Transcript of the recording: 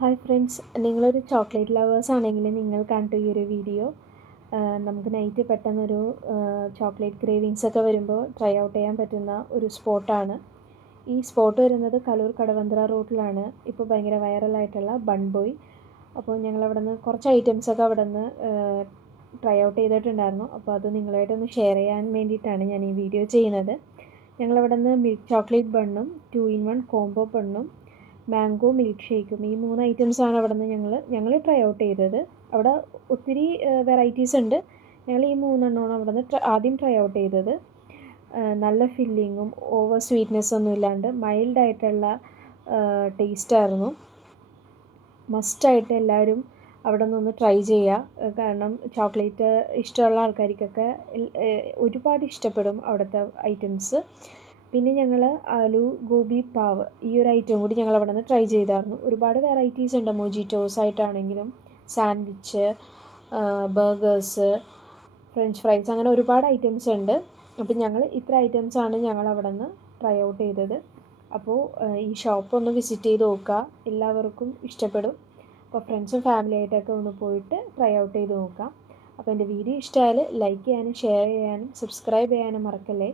Hi friends, നിങ്ങളൊരു chocolate lovers ആണെങ്കിൽ നിങ്ങൾ കണ്ട ഈ ഒരു വീഡിയോ നമുക്ക് നൈറ്റ് പെട്ടെന്നൊരു ചോക്ലേറ്റ് ക്രേവിങ്സ് ഒക്കെ വരുമ്പോൾ ട്രൈ ഔട്ട് ചെയ്യാൻ പറ്റുന്ന ഒരു സ്പോട്ടാണ്. ഈ സ്പോട്ട് വരുന്നത് കലൂർ കടവന്ത്ര റൂട്ടിലാണ്. ഇപ്പോൾ ഭയങ്കര വൈറലായിട്ടുള്ള ബൺ ബോയ്. അപ്പോൾ ഞങ്ങളവിടെ നിന്ന് കുറച്ച് ഐറ്റംസൊക്കെ അവിടെ നിന്ന് ട്രൈ ഔട്ട് ചെയ്തിട്ടുണ്ടായിരുന്നു. അപ്പോൾ അത് നിങ്ങളായിട്ടൊന്ന് ഷെയർ ചെയ്യാൻ വേണ്ടിയിട്ടാണ് ഞാൻ ഈ വീഡിയോ ചെയ്യുന്നത്. ഞങ്ങളവിടെ നിന്ന് മിൽക്ക് ചോക്ലേറ്റ് ബണ്ണും 2-in-1 കോംബോ ബണ്ണും മാംഗോ മിൽക്ക് ഷേക്കും ഈ 3 ഐറ്റംസാണ് അവിടെ നിന്ന് ഞങ്ങൾ ട്രൈ ഔട്ട് ചെയ്തത്. അവിടെ ഒത്തിരി വെറൈറ്റീസ് ഉണ്ട്. ഞങ്ങൾ ഈ 3 അവിടെ നിന്ന് ആദ്യം ട്രൈ ഔട്ട് ചെയ്തത്. നല്ല ഫില്ലിങ്ങും ഓവർ സ്വീറ്റ്നെസ് ഒന്നും ഇല്ലാണ്ട് മൈൽഡായിട്ടുള്ള ടേസ്റ്റായിരുന്നു. മസ്റ്റായിട്ട് എല്ലാവരും അവിടെ നിന്നൊന്ന് ട്രൈ ചെയ്യുക. കാരണം ചോക്ലേറ്റ് ഇഷ്ടമുള്ള ആൾക്കാർക്കൊക്കെ ഒരുപാട് ഇഷ്ടപ്പെടും അവിടുത്തെ ഐറ്റംസ്. പിന്നെ ഞങ്ങൾ ആലു ഗോബി പാവ് ഈ ഒരു ഐറ്റം കൂടി ഞങ്ങൾ അവിടെ നിന്ന് ട്രൈ ചെയ്തായിരുന്നു. ഒരുപാട് വെറൈറ്റീസ് ഉണ്ട്. മൊജിറ്റോസ് ആയിട്ടാണെങ്കിലും സാൻഡ്വിച്ച്, ബർഗേഴ്സ്, ഫ്രഞ്ച് ഫ്രൈസ്, അങ്ങനെ ഒരുപാട് ഐറ്റംസ് ഉണ്ട്. അപ്പം ഞങ്ങൾ ഇത്ര ഐറ്റംസാണ് ഞങ്ങൾ അവിടെ നിന്ന് ട്രൈ ഔട്ട് ചെയ്തത്. അപ്പോൾ ഈ ഷോപ്പ് ഒന്ന് വിസിറ്റ് ചെയ്ത് നോക്കുക, എല്ലാവർക്കും ഇഷ്ടപ്പെടും. അപ്പോൾ ഫ്രണ്ട്സും ഫാമിലി ആയിട്ടൊക്കെ ഒന്ന് പോയിട്ട് ട്രൈ ഔട്ട് ചെയ്ത് നോക്കാം. അപ്പോൾ എൻ്റെ വീഡിയോ ഇഷ്ടമായാൽ ലൈക്ക് ചെയ്യാനും ഷെയർ ചെയ്യാനും സബ്സ്ക്രൈബ് ചെയ്യാനും മറക്കല്ലേ.